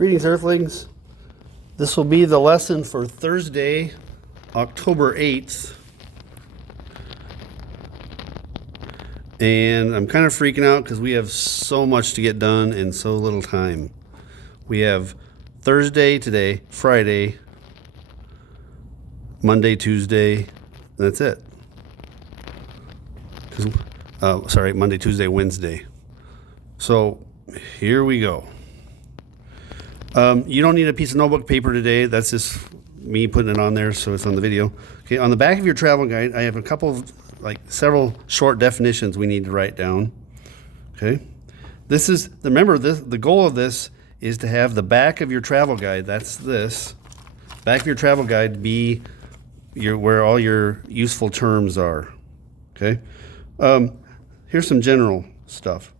Greetings, Earthlings. This will be the lesson for Thursday, October 8th. And I'm kind of freaking out because we have so much to get done in so little time. We have Thursday today, Friday, Monday, Tuesday, and that's it. Monday, Tuesday, Wednesday. So here we go. You don't need a piece of notebook paper today. That's just me putting it on there so it's on the video. Okay, on the back of your travel guide, I have a couple of, several short definitions we need to write down. Okay, remember the goal of this is to have the back of your travel guide, that's this, back of your travel guide be where all your useful terms are. Okay, here's some general stuff.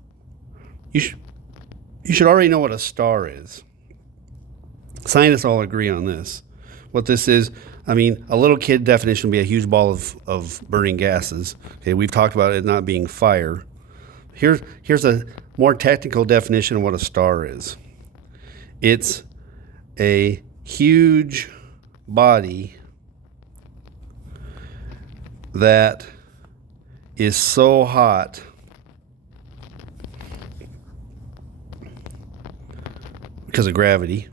You should already know what a star is. Scientists all agree on this. What this is, a little kid definition would be a huge ball of burning gases. Okay, we've talked about it not being fire. Here's a more technical definition of what a star is. It's a huge body that is so hot because of gravity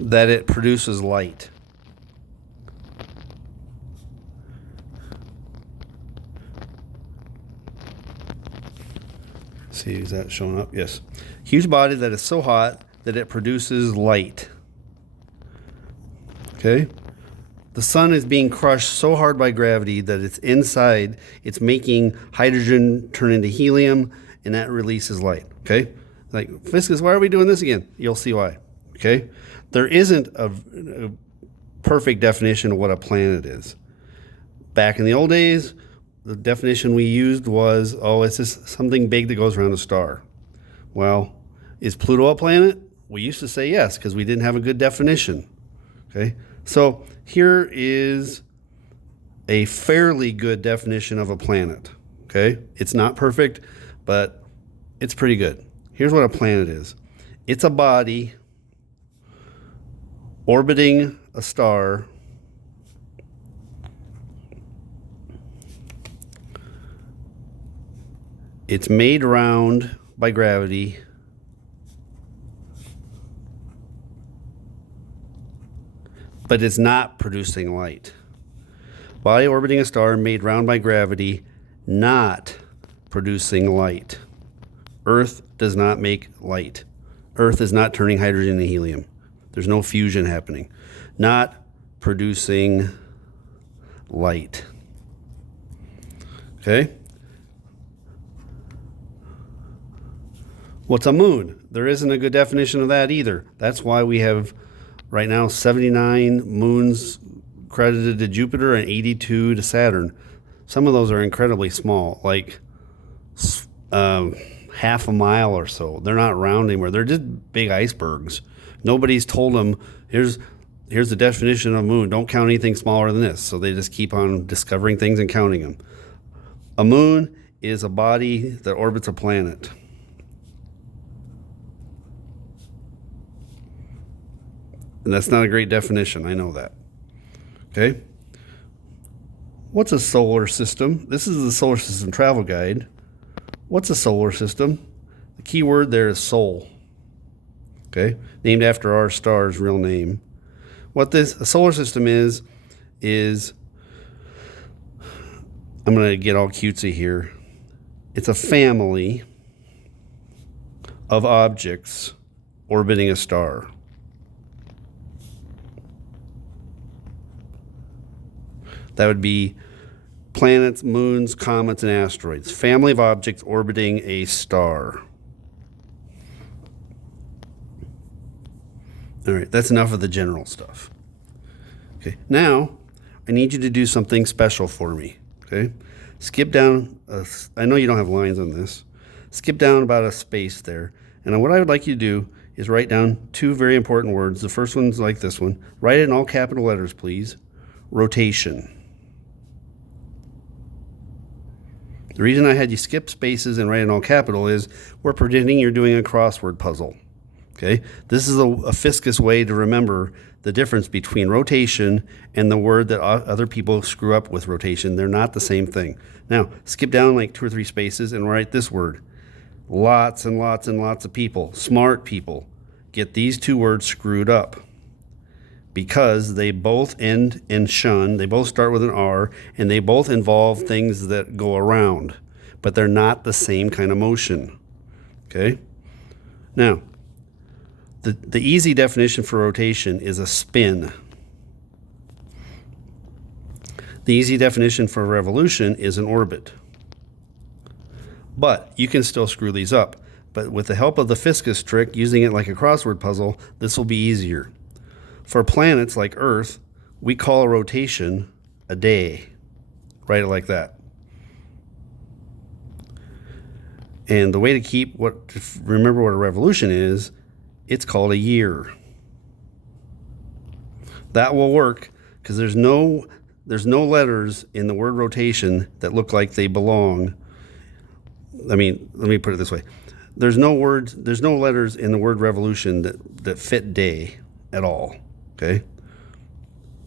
that it produces light. See, is that showing up? Yes. Huge body that is so hot that it produces light. Okay? The sun is being crushed so hard by gravity that it's inside, it's making hydrogen turn into helium, and that releases light. Okay? Like, Fiscus, why are we doing this again? You'll see why. Okay? There isn't a perfect definition of what a planet is. Back in the old days, the definition we used was, it's just something big that goes around a star. Well, is Pluto a planet? We used to say yes, because we didn't have a good definition. Okay? So here is a fairly good definition of a planet. Okay? It's not perfect, but it's pretty good. Here's what a planet is. It's a body orbiting a star it's made round by gravity but it's not producing light. Body orbiting a star made round by gravity, not producing light. Earth does not make light. Earth is not turning hydrogen into helium. There's no fusion happening. Not producing light. Okay? What's a moon? There isn't a good definition of that either. That's why we have right now 79 moons credited to Jupiter and 82 to Saturn. Some of those are incredibly small, like half a mile or so. They're not round anymore. They're just big icebergs. Nobody's told them, here's the definition of moon. Don't count anything smaller than this. So they just keep on discovering things and counting them. A moon is a body that orbits a planet. And that's not a great definition. I know that. Okay? What's a solar system? This is the solar system travel guide. What's a solar system? The key word there is sol. Okay, named after our star's real name. What a solar system is I'm going to get all cutesy here. It's a family of objects orbiting a star. That would be planets, moons, comets, and asteroids. Family of objects orbiting a star. All right, that's enough of the general stuff. Okay, now I need you to do something special for me. Okay, skip down. I know you don't have lines on this. Skip down about a space there. And what I would like you to do is write down two very important words. The first one's like this one. Write it in all capital letters, please. Rotation. The reason I had you skip spaces and write in all capital is we're pretending you're doing a crossword puzzle. Okay? This is a fiscus way to remember the difference between rotation and the word that other people screw up with rotation. They're not the same thing. Now, skip down like 2 or 3 spaces and write this word. Lots and lots and lots of people, smart people, get these 2 words screwed up because they both end in shun, they both start with an R, and they both involve things that go around, but they're not the same kind of motion. Okay? Now, the easy definition for rotation is a spin. The easy definition for revolution is an orbit. But you can still screw these up. But with the help of the fiscus trick, using it like a crossword puzzle, this will be easier. For planets like Earth, we call a rotation a day. Write it like that. And the way to remember what a revolution is, it's called a year. That will work because there's no letters in the word rotation that look like they belong. I mean, let me put it this way. There's no letters in the word revolution that fit day at all. Okay?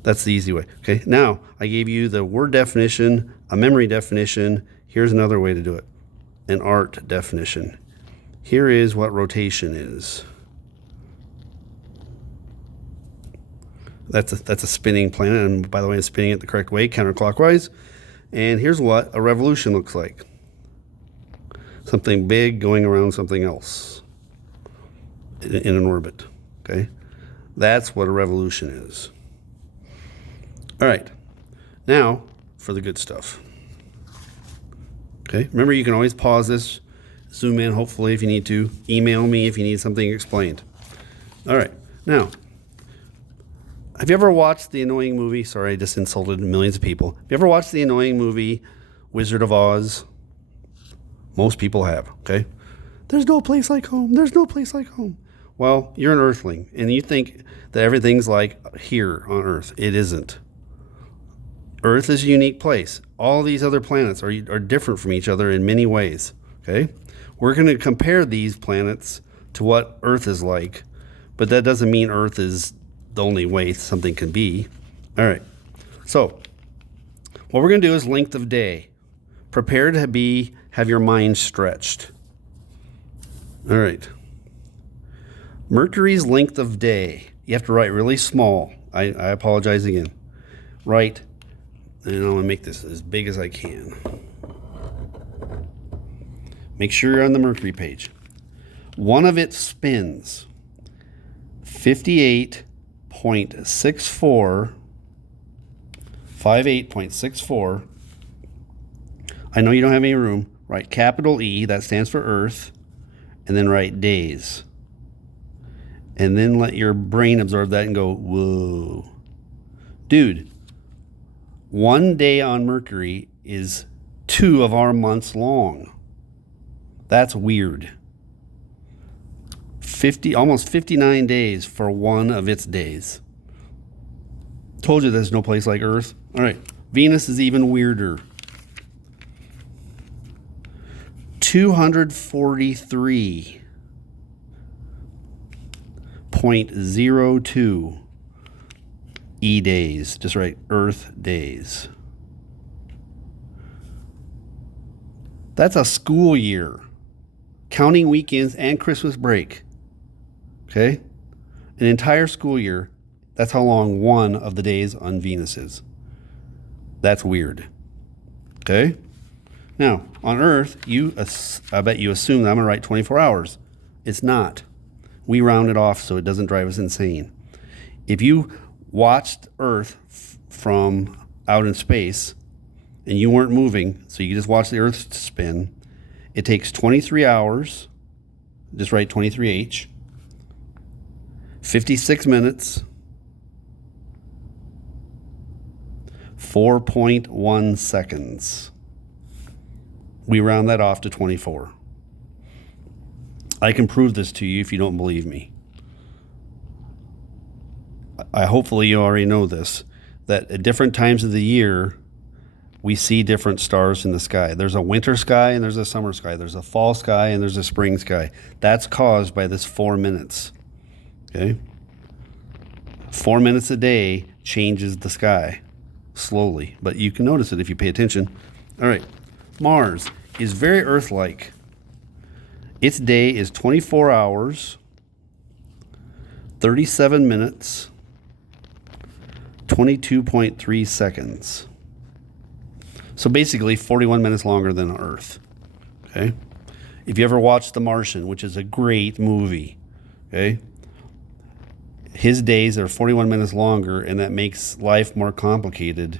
That's the easy way. Okay? Now, I gave you the word definition, a memory definition. Here's another way to do it. An art definition. Here is what rotation is. That's a spinning planet, and by the way, it's spinning it the correct way, counterclockwise. And here's what a revolution looks like. Something big going around something else in an orbit. Okay? That's what a revolution is. All right. Now for the good stuff. Okay? Remember, you can always pause this, zoom in, hopefully, if you need to. Email me if you need something explained. All right. Now, have you ever watched the annoying movie? Sorry, I just insulted millions of people. Have you ever watched the annoying movie Wizard of Oz? Most people have, okay? There's no place like home. There's no place like home. Well, you're an earthling, and you think that everything's like here on Earth. It isn't. Earth is a unique place. All these other planets are different from each other in many ways, okay? We're going to compare these planets to what Earth is like, but that doesn't mean Earth is the only way something can be. All right. So what we're going to do is length of day. Prepare to have your mind stretched. All right. Mercury's length of day. You have to write really small. I apologize again. Write, and I'm going to make this as big as I can. Make sure you're on the Mercury page. One of its spins, 58.64. I know you don't have any room. Write capital E, that stands for Earth, and then write days. And then let your brain absorb that and go, whoa. Dude, 1 day on Mercury is 2 of our months long. That's weird. Almost 59 days for one of its days. Told you there's no place like Earth. All right, Venus is even weirder. 243.02 E days. Just write Earth days. That's a school year, counting weekends and Christmas break. Okay? An entire school year. That's how long one of the days on Venus is. That's weird. Okay? Now, on Earth, I bet you assume that I'm going to write 24 hours. It's not. We round it off so it doesn't drive us insane. If you watched Earth from out in space and you weren't moving, so you just watch the Earth spin, it takes 23 hours. Just write 23H. 56 minutes. 4.1 seconds. We round that off to 24. I can prove this to you if you don't believe me. Hopefully you already know this, that at different times of the year, we see different stars in the sky. There's a winter sky and there's a summer sky. There's a fall sky and there's a spring sky. That's caused by this 4 minutes. Okay? 4 minutes a day changes the sky slowly, but you can notice it if you pay attention. All right. Mars is very Earth-like. Its day is 24 hours, 37 minutes, 22.3 seconds. So basically 41 minutes longer than Earth. Okay? If you ever watched The Martian, which is a great movie, okay? His days are 41 minutes longer, and that makes life more complicated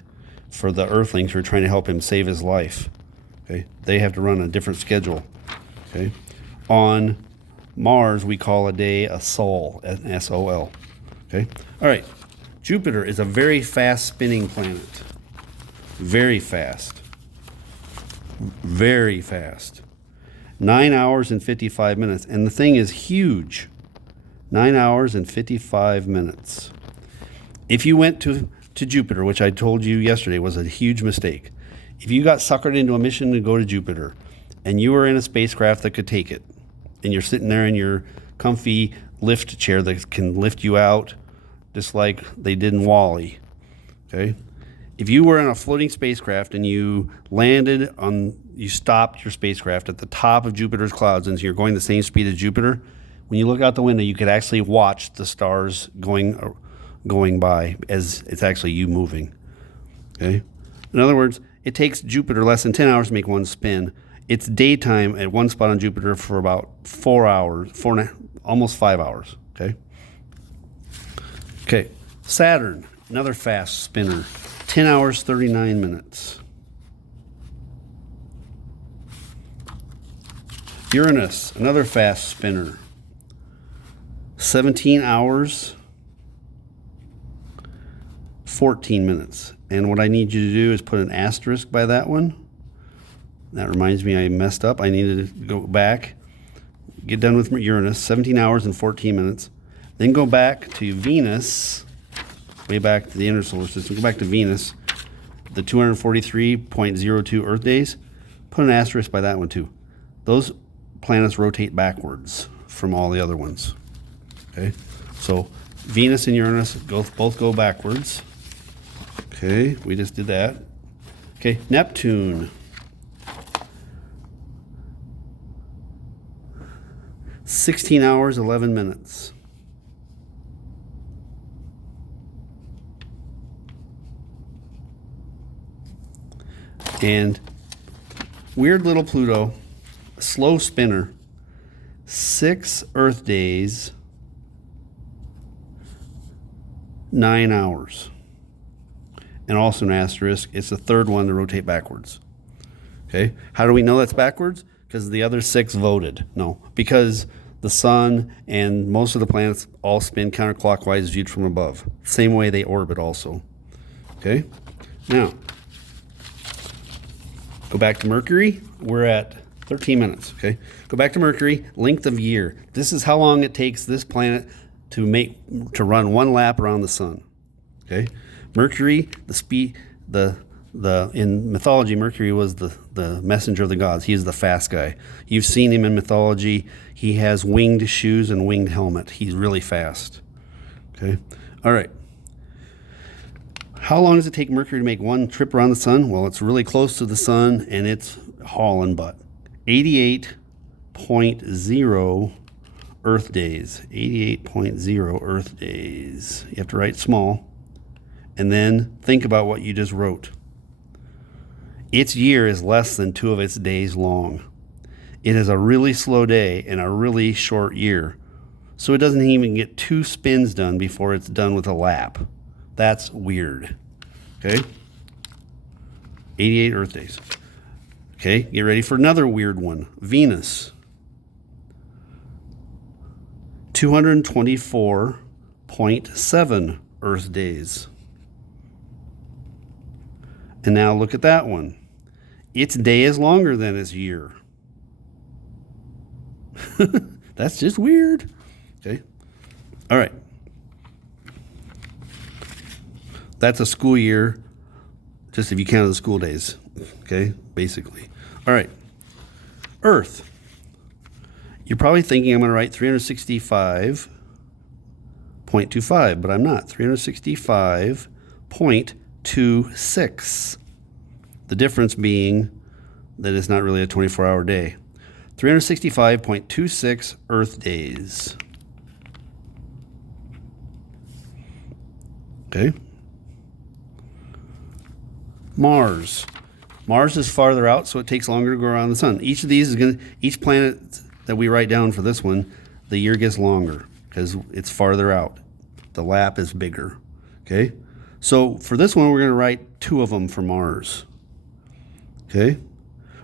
for the Earthlings who are trying to help him save his life. Okay? They have to run a different schedule. Okay? On Mars, we call a day a sol, S-O-L. Okay? All right. Jupiter is a very fast spinning planet. Very fast. Very fast. 9 hours and 55 minutes. And the thing is huge. 9 hours and 55 minutes. If you went to Jupiter, which I told you yesterday was a huge mistake, if you got suckered into a mission to go to Jupiter and you were in a spacecraft that could take it, and you're sitting there in your comfy lift chair that can lift you out just like they did in Wall-E, okay? If you were in a floating spacecraft and you stopped your spacecraft at the top of Jupiter's clouds and you're going the same speed as Jupiter, when you look out the window, you could actually watch the stars going by as it's actually you moving, okay? In other words, it takes Jupiter less than 10 hours to make one spin. It's daytime at one spot on Jupiter for about 4 hours, almost 5 hours, okay? Okay, Saturn, another fast spinner, 10 hours, 39 minutes. Uranus, another fast spinner, 17 hours, 14 minutes. And what I need you to do is put an asterisk by that one. That reminds me I messed up. I needed to go back, get done with Uranus, 17 hours and 14 minutes. Then go back to Venus, way back to the inner solar system. Go back to Venus, the 243.02 Earth days. Put an asterisk by that one too. Those planets rotate backwards from all the other ones. Okay, so Venus and Uranus both go backwards. Okay, we just did that. Okay, Neptune. 16 hours, 11 minutes. And weird little Pluto, a slow spinner, 6 Earth days, 9 hours. And also an asterisk, it's the third one to rotate backwards. Okay, how do we know that's backwards? Because the other 6 voted. No, because the sun and most of the planets all spin counterclockwise viewed from above. Same way they orbit also. Okay, now go back to Mercury. We're at 13 minutes. Okay, go back to Mercury. Length of year. This is how long it takes this planet to run one lap around the sun. Okay, Mercury, in mythology, Mercury was the messenger of the gods. He is the fast guy. You've seen him in mythology. He has winged shoes and winged helmet. He's really fast. Okay, all right. How long does it take Mercury to make one trip around the sun? Well, it's really close to the sun, and it's hauling butt. 88.0 Earth days. 88.0 Earth days. You have to write small. And then think about what you just wrote. Its year is less than 2 of its days long. It is a really slow day and a really short year. So it doesn't even get 2 spins done before it's done with a lap. That's weird. Okay? 88 Earth days. Okay, get ready for another weird one. Venus. 224.7 Earth days. And now look at that one. Its day is longer than its year. That's just weird. Okay. All right. That's a school year. Just if you count the school days, okay, basically. All right, Earth. You're probably thinking I'm going to write 365.25, but I'm not. 365.26. The difference being that it's not really a 24-hour day. 365.26 Earth days. Okay. Mars. Mars is farther out, so it takes longer to go around the sun. Each of these is going to, each planet that we write down for this one, the year gets longer because it's farther out. The lap is bigger. Okay. So for this one, we're going to write 2 of them for Mars. Okay.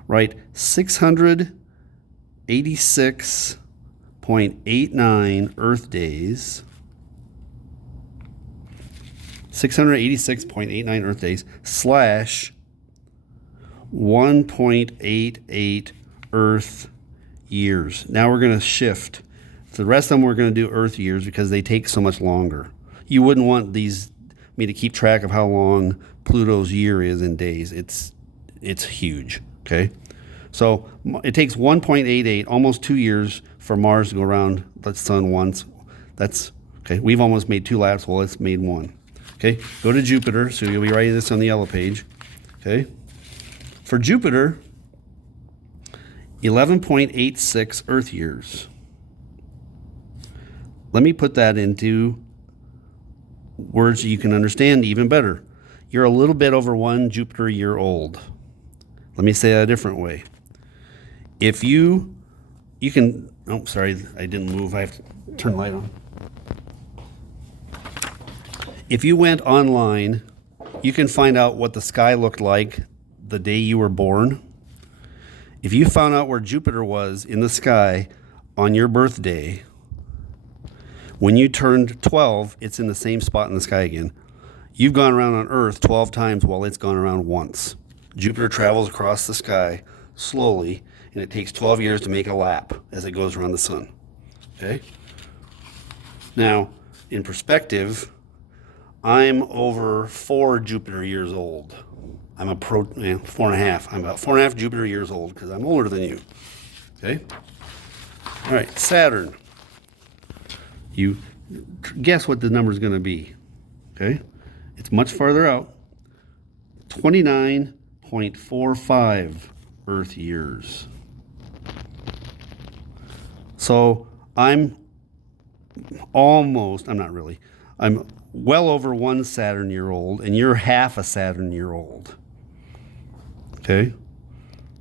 Write 686.89 Earth days. 686.89 Earth days slash 1.88 Earth years. Now we're going to shift. For the rest of them, we're going to do Earth years because they take so much longer. You wouldn't want me to keep track of how long Pluto's year is in days. It's huge. Okay, so it takes 1.88, almost 2 years for Mars to go around the sun once. That's okay. We've almost made 2 laps. Well, it's made 1. Okay, go to Jupiter. So you'll be writing this on the yellow page. Okay, for Jupiter, 11.86 Earth years. Let me put that into words you can understand even better. You're a little bit over 1 Jupiter year old. Let me say that a different way. If you can, oh, sorry, I didn't move. I have to turn the light on. If you went online, you can find out what the sky looked like the day you were born. If you found out where Jupiter was in the sky on your birthday, when you turned 12, it's in the same spot in the sky again. You've gone around on Earth 12 times while it's gone around once. Jupiter travels across the sky slowly, and it takes 12 years to make a lap as it goes around the sun. Okay? Now, in perspective, I'm over 4 Jupiter years old. I'm 4.5. I'm about 4.5 Jupiter years old because I'm older than you. Okay? All right, Saturn. You guess what the number is going to be. Okay? It's much farther out. 29.45 Earth years. So I'm not really. I'm well over 1 Saturn year old, and you're half a Saturn year old. Okay?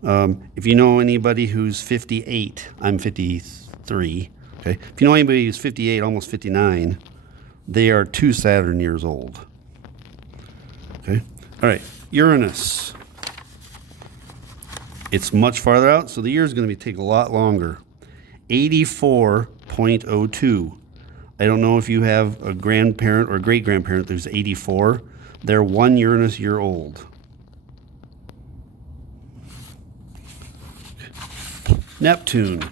If you know anybody who's 58, I'm 53. Okay? If you know anybody who's 58, almost 59, they are 2 Saturn years old. Okay? All right. Uranus. It's much farther out, so the year is going to take a lot longer. 84.02. I don't know if you have a grandparent or great-grandparent who's 84. They're 1 Uranus year old. Neptune.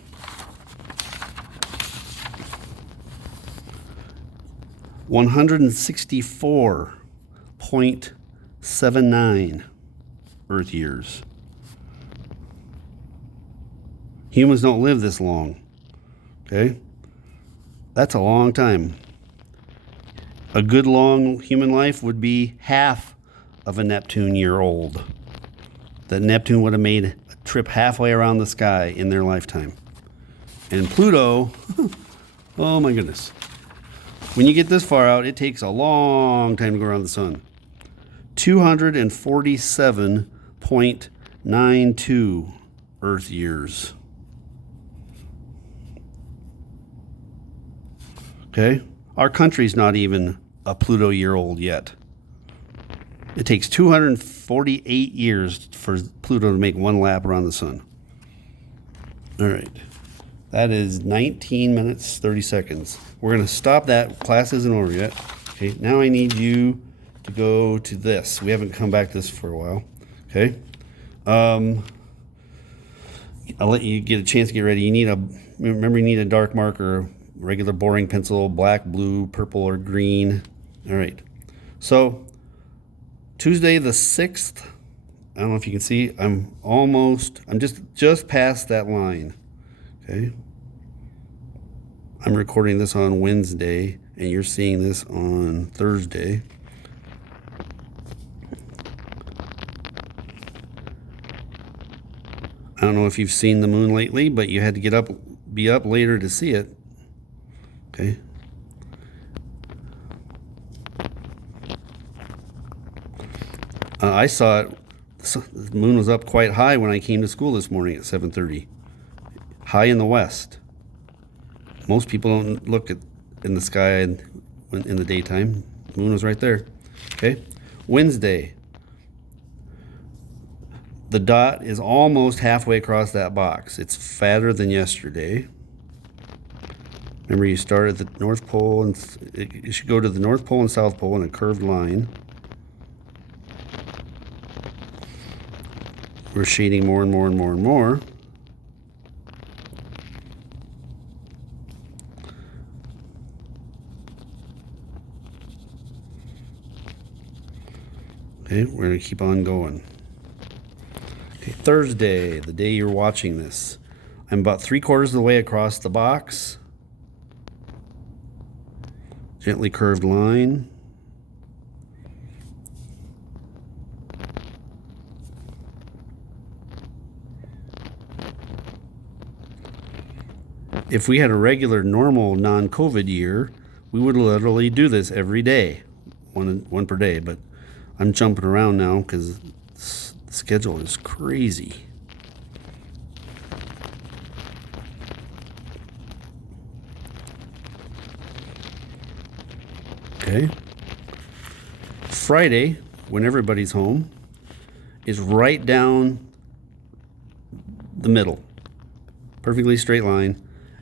$164.79 Earth years. Humans don't live this long. Okay? That's a long time. A good long human life would be half of a Neptune year old. That Neptune would have made a trip halfway around the sky in their lifetime. And Pluto, oh my goodness. When you get this far out, it takes a long time to go around the sun. 247.92 Earth years. Okay? Our country's not even a Pluto year old yet. It takes 248 years for Pluto to make 1 lap around the sun. All right. That is 19 minutes, 30 seconds. We're going to stop that. Class isn't over yet. Okay, now I need you to go to this. We haven't come back to this for a while. Okay. I'll let you get a chance to get ready. Remember you need a dark marker, regular boring pencil, black, blue, purple, or green. All right. So Tuesday the 6th. I don't know if you can see. I'm just past that line. Okay. I'm recording this on Wednesday, and you're seeing this on Thursday. I don't know if you've seen the moon lately, but you had to be up later to see it. Okay. I saw it. The moon was up quite high when I came to school this morning at 7:30. High in the west. Most people don't look in the sky in the daytime. The moon was right there. Okay. Wednesday. The dot is almost halfway across that box. It's fatter than yesterday. Remember, you start at the North Pole, and it should go to the North Pole and South Pole in a curved line. We're shading more and more and more and more. Okay, we're going to keep on going. Okay, Thursday, the day you're watching this. I'm about 3/4 of the way across the box. Gently curved line. If we had a regular, normal, non-COVID year, we would literally do this every day, one per day. But I'm jumping around now because the schedule is crazy. Okay. Friday, when everybody's home, is right down the middle. Perfectly straight line.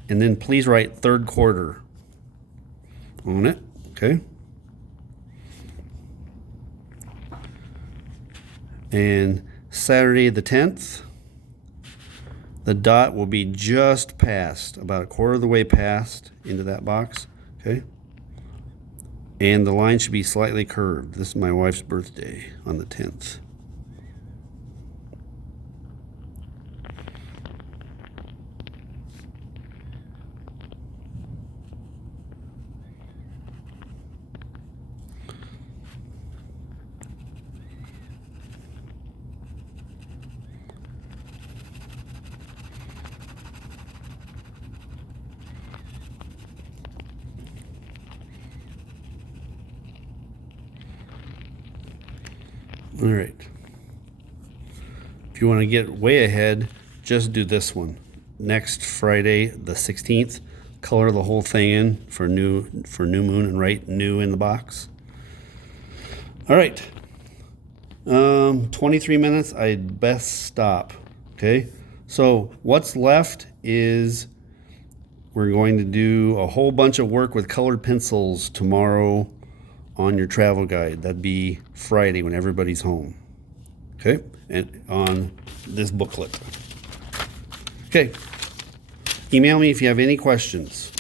And then please write 3rd quarter on it. Okay. And Saturday the 10th, the dot will be just past, about 1/4 of the way past into that box. Okay. And the line should be slightly curved. This is my wife's birthday on the 10th. All right. If you want to get way ahead, just do this one. Next Friday, the 16th, color the whole thing in for new moon and write new in the box. All right. 23 minutes, I'd best stop. Okay. So what's left is we're going to do a whole bunch of work with colored pencils tomorrow on your travel guide. That'd be Friday when everybody's home. Okay, and on this booklet. Okay, email me if you have any questions.